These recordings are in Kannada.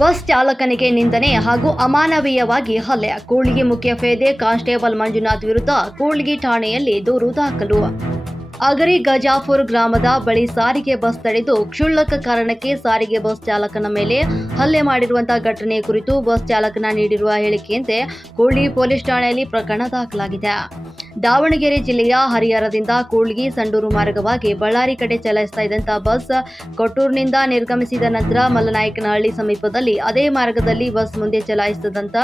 ಬಸ್ ಚಾಲಕನಿಗೆ ನಿಂದನೆ ಹಾಗೂ ಅಮಾನವೀಯವಾಗಿ ಹಲ್ಲೆ. ಕೂಡ್ಲಿಗಿ ಮುಖ್ಯ ಪೇದೆ ಕಾನ್ಸ್ಟೇಬಲ್ ಮಂಜುನಾಥ್ ವಿರುದ್ಧ ಕೂಡ್ಲಿಗಿ ಠಾಣೆಯಲ್ಲಿ ದೂರು ದಾಖಲು. ಅಗರಿ ಗಜಾಪುರ ಗ್ರಾಮದ ಬಳಿ ಸಾರಿಗೆ ಬಸ್ ತಡೆದು ಕ್ಷುಲ್ಲಕ ಕಾರಣಕ್ಕೆ ಸಾರಿಗೆ ಬಸ್ ಚಾಲಕನ ಮೇಲೆ ಹಲ್ಲೆ ಮಾಡಿರುವಂತಹ ಘಟನೆ ಕುರಿತು ಬಸ್ ಚಾಲಕನ ನೀಡಿರುವ ಹೇಳಿಕೆಯಂತೆ ಕೂಡ್ಲಿಗಿ ಪೊಲೀಸ್ ಠಾಣೆಯಲ್ಲಿ ಪ್ರಕರಣ ದಾಖಲಾಗಿದೆ. ದಾವಣಗೆರೆ ಜಿಲ್ಲೆಯ ಹರಿಹರದಿಂದ ಕೂಡ್ಲಿಗಿ ಸಂಡೂರು ಮಾರ್ಗವಾಗಿ ಬಳ್ಳಾರಿ ಕಡೆ ಚಲಾಯಿಸ್ತಾ ಇದ್ದಂತಹ ಬಸ್ ಕೊಟ್ಟೂರಿನಿಂದ ನಿರ್ಗಮಿಸಿದ ನಂತರ ಮಲ್ಲನಾಯಕನಹಳ್ಳಿ ಸಮೀಪದಲ್ಲಿ ಅದೇ ಮಾರ್ಗದಲ್ಲಿ ಬಸ್ ಮುಂದೆ ಚಲಾಯಿಸಿದಂತ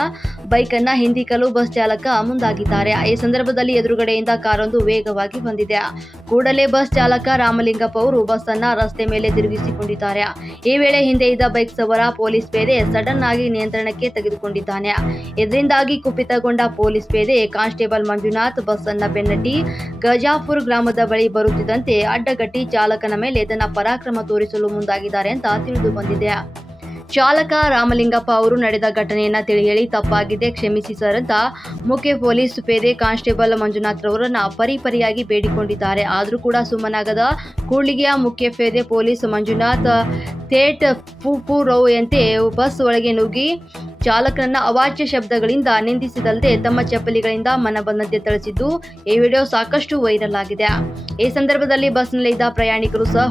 ಬೈಕ್ ಅನ್ನ ಹಿಂದಿಕ್ಕಲು ಬಸ್ ಚಾಲಕ ಮುಂದಾಗಿದ್ದಾರೆ. ಈ ಸಂದರ್ಭದಲ್ಲಿ ಎದುರುಗಡೆಯಿಂದ ಕಾರೊಂದು ವೇಗವಾಗಿ ಬಂದಿದೆ. ಕೂಡಲೇ ಬಸ್ ಚಾಲಕ ರಾಮಲಿಂಗಪ್ಪ ಅವರು ಬಸ್ ಅನ್ನ ರಸ್ತೆ ಮೇಲೆ ತಿರುಗಿಸಿಕೊಂಡಿದ್ದಾರೆ. ಈ ವೇಳೆ ಹಿಂದೆ ಇದ್ದ ಬೈಕ್ ಸವಾರ ಪೊಲೀಸ್ ಪೇದೆ ಸಡನ್ ಆಗಿ ನಿಯಂತ್ರಣಕ್ಕೆ ತೆಗೆದುಕೊಂಡಿದ್ದಾನೆ. ಇದರಿಂದಾಗಿ ಕುಪಿತಗೊಂಡ ಪೊಲೀಸ್ ಪೇದೆ ಕಾನ್ಸ್ಟೇಬಲ್ ಮಂಜುನಾಥ್ ಬಸ್ ಅನ್ನ ಬೆನ್ನಟ್ಟಿ ಗಜಾಪುರ ಗ್ರಾಮದ ಬಳಿ ಬರುತ್ತಿದ್ದಂತೆ ಅಡ್ಡಗಟ್ಟಿ ಚಾಲಕನ ಮೇಲೆ ತನ್ನ ಪರಾಕ್ರಮ ತೋರಿಸಲು ಮುಂದಾಗಿದ್ದಾರೆ ಅಂತ ತಿಳಿದು ಬಂದಿದೆ. ಚಾಲಕ ರಾಮಲಿಂಗಪ್ಪ ಅವರು ನಡೆದ ಘಟನೆಯನ್ನ ತಿಳಿ ಹೇಳಿ ತಪ್ಪಾಗಿದೆ, ಕ್ಷಮಿಸಿ ಸರ್ ಅಂತ ಮುಖ್ಯ ಪೊಲೀಸ್ ಪೇದೆ ಕಾನ್ಸ್ಟೇಬಲ್ ಮಂಜುನಾಥ್ ರವರನ್ನ ಪರಿಪರಿಯಾಗಿ ಬೇಡಿಕೊಂಡಿದ್ದಾರೆ. ಆದರೂ ಕೂಡ ಸುಮ್ಮನಾಗದ ಕೂಡ್ಲಿಗಿಯ ಮುಖ್ಯ ಪೇದೆ ಪೊಲೀಸ್ ಮಂಜುನಾಥ್ ಥೇಟ್ ಪೂ ರೌಯಂತೆ ಬಸ್ ಒಳಗೆ ನುಗ್ಗಿ ಚಾಲಕನನ್ನ ಅವಾಚ್ಯ ಶಬ್ದಗಳಿಂದ ನಿಂದಿಸಿದಲ್ಲದೆ ತಮ್ಮ ಚಪ್ಪಲಿಗಳಿಂದ ಮನ ಬಂದಂತೆ ಥಳಿಸಿದ್ದು ಈ ವಿಡಿಯೋ ಸಾಕಷ್ಟು ವೈರಲ್ ಆಗಿದೆ. ಈ ಸಂದರ್ಭದಲ್ಲಿ ಬಸ್ನಲ್ಲಿದ್ದ ಪ್ರಯಾಣಿಕರು ಸಹ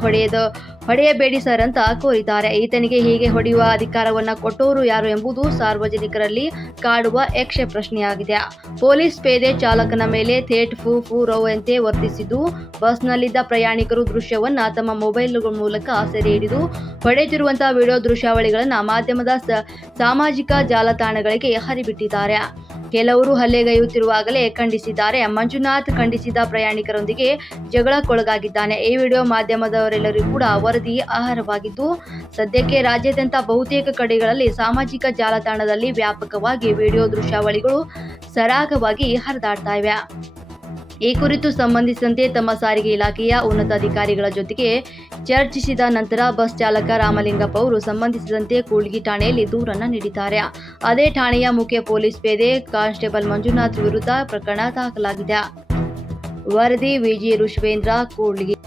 ಹೊಡೆಯಬೇಡಿ ಸರ್ ಅಂತ ಕೋರಿದ್ದಾರೆ. ಈತನಿಗೆ ಹೀಗೆ ಹೊಡೆಯುವ ಅಧಿಕಾರವನ್ನ ಕೊಟ್ಟವರು ಯಾರು ಎಂಬುದು ಸಾರ್ವಜನಿಕರಲ್ಲಿ ಕಾಡುವ ಯಕ್ಷ ಪ್ರಶ್ನೆಯಾಗಿದೆ. ಪೊಲೀಸ್ ಪೇದೆ ಚಾಲಕನ ಮೇಲೆ ಥೇಟ್ ಫೂ ರೌಯಂತೆ ವರ್ತಿಸಿದ್ದು ಬಸ್ನಲ್ಲಿದ್ದ ಪ್ರಯಾಣಿಕರು ದೃಶ್ಯವನ್ನ ತಮ್ಮ ಮೊಬೈಲ್ ಮೂಲಕ ಸೆರೆ ಹಿಡಿದು ಹೊಡೆಯುತ್ತಿರುವಂತಹ ವಿಡಿಯೋ ದೃಶ್ಯಾವಳಿಗಳನ್ನ ಮಾಧ್ಯಮದ ಸಾಮಾಜಿಕ ಜಾಲತಾಣಗಳಿಗೆ ಹರಿಬಿಟ್ಟಿದ್ದಾರೆ. ಕೆಲವರು ಹಲ್ಲೆಗೈಯುತ್ತಿರುವಾಗಲೇ ಖಂಡಿಸಿದ್ದಾರೆ. ಮಂಜುನಾಥ್ ಖಂಡಿಸಿದ ಪ್ರಯಾಣಿಕರೊಂದಿಗೆ ಜಗಳಕ್ಕೊಳಗಾಗಿದ್ದಾನೆ. ಈ ವಿಡಿಯೋ ಮಾಧ್ಯಮದವರೆಲ್ಲರಿಗೂ ಕೂಡ ವರದಿ ಆಹಾರವಾಗಿದ್ದು ಸದ್ಯಕ್ಕೆ ರಾಜ್ಯಾದ್ಯಂತ ಬಹುತೇಕ ಕಡೆಗಳಲ್ಲಿ ಸಾಮಾಜಿಕ ಜಾಲತಾಣದಲ್ಲಿ ವ್ಯಾಪಕವಾಗಿ ವಿಡಿಯೋ ದೃಶ್ಯಾವಳಿಗಳು ಸರಾಗವಾಗಿ ಹರಿದಾಡ್ತಾ ಇವೆ. ಈ ಕುರಿತು ಸಂಬಂಧಿಸಿದಂತೆ ತಮ್ಮ ಸಾರಿಗೆ ಇಲಾಖೆಯ ಉನ್ನತ ಅಧಿಕಾರಿಗಳ ಜೊತೆಗೆ ಚರ್ಚಿಸಿದ ನಂತರ ಬಸ್ ಚಾಲಕ ರಾಮಲಿಂಗಪ್ಪ ಅವರು ಸಂಬಂಧಿಸಿದಂತೆ ಕೂಡ್ಲಿಗಿ ಠಾಣೆಯಲ್ಲಿ ದೂರನ್ನು ನೀಡಿದ್ದಾರೆ. ಅದೇ ಠಾಣೆಯ ಮುಖ್ಯ ಪೊಲೀಸ್ ಪೇದೆ ಕಾನ್ಸ್ಟೇಬಲ್ ಮಂಜುನಾಥ್ ವಿರುದ್ಧ ಪ್ರಕರಣ ದಾಖಲಾಗಿದೆ. ವರದಿ ವಿಜಿ ಋಷವೇಂದ್ರ, ಕೂಡ್ಲಿಗಿ.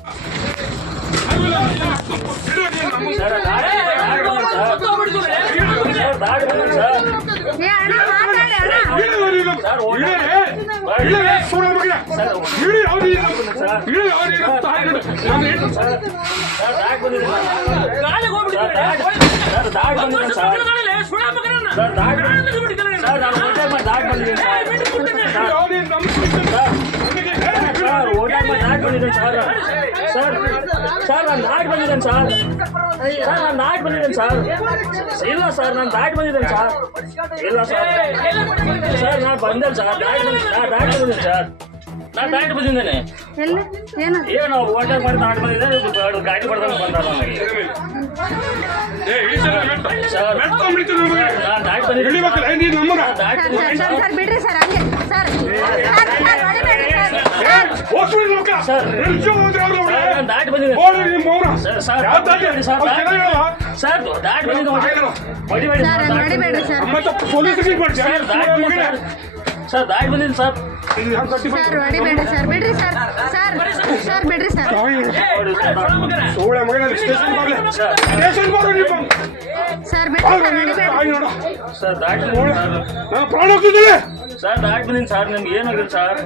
ಸರ್ ದಾಟ್ ಬಂದಿನಿ ಸರ್, ನಿಮ್ಗೆ ಏನಾಗಿಲ್ಲ ಸರ್?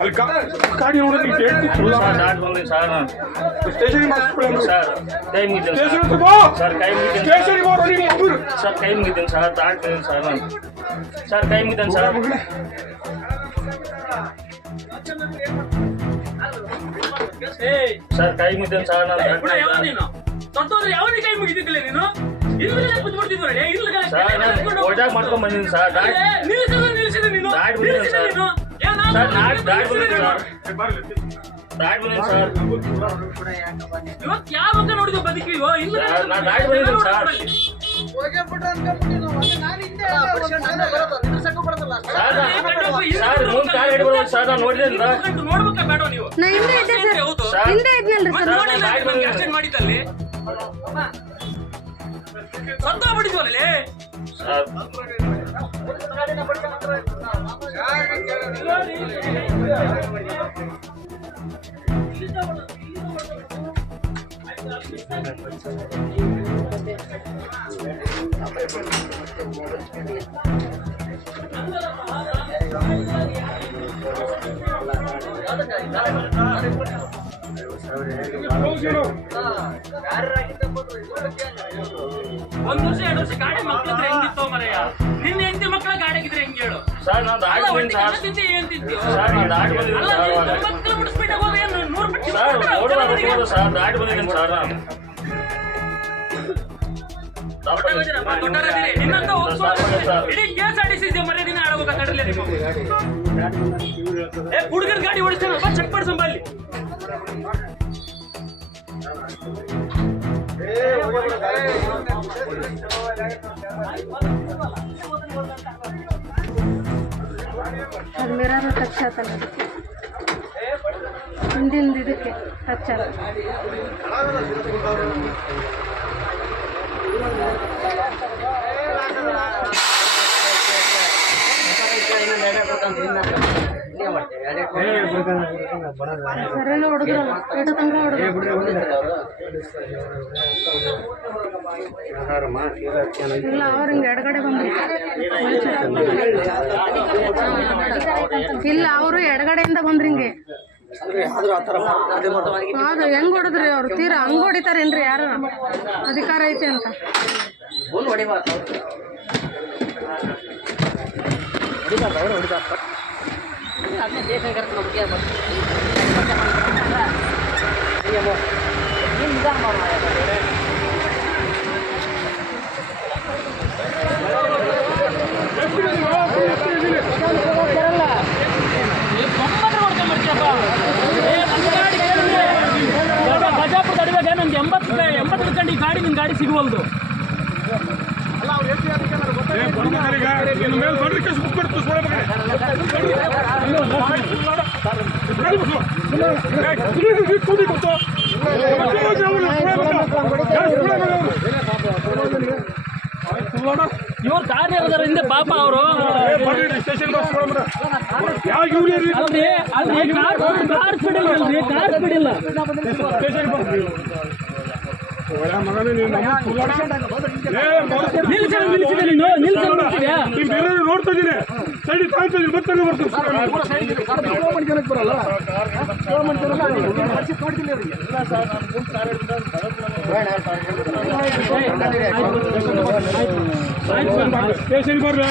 ಅಲ್ಲಿ ಗಾಡಿ ನೋಡಿ ದಾಟ್ ಬಂದಿನಿ ಸರ್. ಸರ್ ಕೈ ಮುಗಿದ್ದೇನೆ ಸರ್, ಕೈ ಮುಗಿದ್ದೇನೆ ಸರ್, ಕೈ ಮುಗಿದ್ದೇನೆ ಸರ್, ದಾಟ್ ಬಂದಿನಿ ಸರ್ ನಾನು. ಸರ್ ಕೈ ಮುಗಿದ್ದೇನೆ ಸರ್. ಸರ್ ಕೈ ಮುಗಿದ್ದೇನೆ ಸರ್ ನಾನು. ಓಟಾಕ್ ಮಾಡ್ಕೊಂಡ್ ಬಂದಿದ್ದೀನಿ ಸರ್. ದಾಟ್ ಬಂದಿದ್ದೀನಿ ಸರ್. ಸರ್ ದಾಟ್ ಬಂದಿದ್ದೀನಿ ಸರ್. ದಾಟ್ ಬಂದಿದ್ದೀನಿ ಸರ್. ಯಾವಾಗ ನೋಡಿದ ಬದುಕಿವೋ ಇಲ್ಲ ನಾ ದಾಟ್ ಬಂದಿದ್ದೀನಿ ಸರ್. ಸರ್ ಮುಂದೆ ಕಾರ್ ಹಿಡಿಬಾರ್ದು ಸರ್, ನಾನು ನೋಡಿದ್ದಿಲ್ಲ. ನೋಡ್ಬೇಕಾ ಬೇಡ ನೀವು? ಮಾಡಿದಲ್ಲಿ ಸಂತ ಬಿಡಿದ್ವಲ್ಲೇ ಒಂದ್ ವರ್ಷ 2 ವರ್ಷ ಗಾಡಿ ಮಕ್ಳಿದ್ರೆ ಹೆಂಗಿತ್ತು ಮರೆಯ ನಿನ್ನ ಹೆಂಡತಿ ಮಕ್ಕಳ ಗಾಡಿಗಿದ್ರೆ ಹೆಂಗ್ ಹೇಳು ಸರ್ ನಾವು ದಾಟಿ ಅಲ್ಲ ಬಂದಿನಿ ಒಂಟಿ ಸರ್ ತಿಂತಿ ಏನ್ ತಿಂತೀವಿ ಸರ್ ನಾವು ದಾಟಿ ಬಂದಿದ್ದೀನಿ ಅಲ್ಲ ಸರ್ ನೀನು 90 ಕಿಲೋಮೀಟರ್ ಸ್ಪೀಡ್ ಹೋಗಿ ಏನು 100 ಬಿಟ್ಟು ಸರ್ ನೋಡುವ ಸರ್ ದಾಟಿ ಬಂದಿದ್ದೀನಿ ಸರ್ ನಾನು ನಿನ್ನಂತ ಇಡೀ KSRTC ಇದೆ ಮರ್ಯಾದೆ ದಿನ ಆಡಬೇಕು ಕಡಲೆ ಏ ಹುಡುಗರ ಗಾಡಿ ಓಡಿಸ್ತಾನೆ ಬಾ ಚೆಕ್ ಮಾಡಿ ಸಂಬಾಲಿ ಅದು ಮಿರರ್ ಟಚ್ ಆತಲ್ಲ ಹಿಂದಿಂದ ಇದಕ್ಕೆ ಟಚ್ ಆಗ ಸರಿಯಾಗಿ ಹೊಡೆದ್ರಲ್ಲ ಎಡ ತನಕ ಇಲ್ಲ ಅವ್ರು ಹಿಂಗೆ ಎಡಗಡೆ ಬಂದ್ರು ಇಲ್ಲ ಅವರು ಎಡಗಡೆಯಿಂದ ಬಂದ್ರಿ ಹಿಂಗೆ ಹೌದು ಹೆಂಗ್ ಹೊಡೆದ್ರಿ ಅವ್ರು ತೀರಾ ಹಂಗ್ ಹೊಡಿತಾರೇನ್ರಿ ಯಾರು ಅಧಿಕಾರ ಐತೆ ಅಂತ ಗಜಾಪುರ ತಡಿಬೇಕು ನಂಗೆ 80 ಕಂಡು ಈ ಗಾಡಿ ನಿನ್ ಗಾಡಿ ಸಿಗುವಲ್ದು ಇವ್ರು ದಾರಿ ಇರೋದ್ರ ಹಿಂದೆ ಪಾಪ ಅವರು ಕಾರ್ ಸ್ಪೀಡ್ ಇಲ್ಲ ಕಾರ್ ಸ್ಪೀಡ್ ಇಲ್ಲ ನೋಡ್ತಾ ಇದ್ದೀನಿ ಸೈಡ್ ತಾಳ್ತಾ ಇದ್ದೀನಿ ಬರ್ತಾನೆ ಸ್ಟೇಷನ್ ಬರ್ರಿ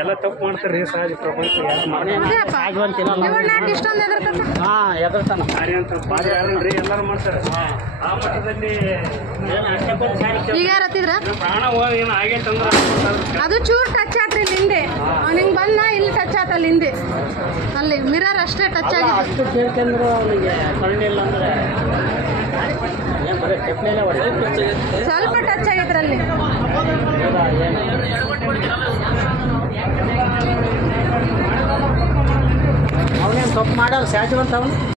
ಎಲ್ಲ ತಪ್ಪು ಮಾಡ್ತಾರ್ರಿ ಸಹಜ ಪ್ರಪಂಚ ಎಲ್ಲರೂ ಮಾಡ್ತಾರೆ ಆ ಮಟ್ಟದಲ್ಲಿ ಪ್ರಾಣ ಏನು ಆಗೈತಂದ್ರೆ ಅದು ಚೂರ್ ಟಚ್ ಆತ್ರಿ ಇಲ್ಲಿ ಹಿಂದೆ ಅವ್ನಿಗೆ ಬಂದ ಇಲ್ಲಿ ಟಚ್ ಆತಲ್ಲ ಹಿಂದೆ ಅಲ್ಲಿ ಮಿರರ್ ಅಷ್ಟೇ ಟಚ್ ಆಗಿದೆ ಅಷ್ಟು ಕೇಳ್ಕೊಂಡ್ರು ಅವನಿಗೆ ಕಣ್ಣಿಲ್ಲ ಅಂದ್ರೆ ಸ್ವಲ್ಪ ಟಚ್ ಆಗೈತ್ರಲ್ಲಿ ಅವನೇನು ತಪ್ಪು ಮಾಡೋರು ಸಹಜವಂತ ಅವನು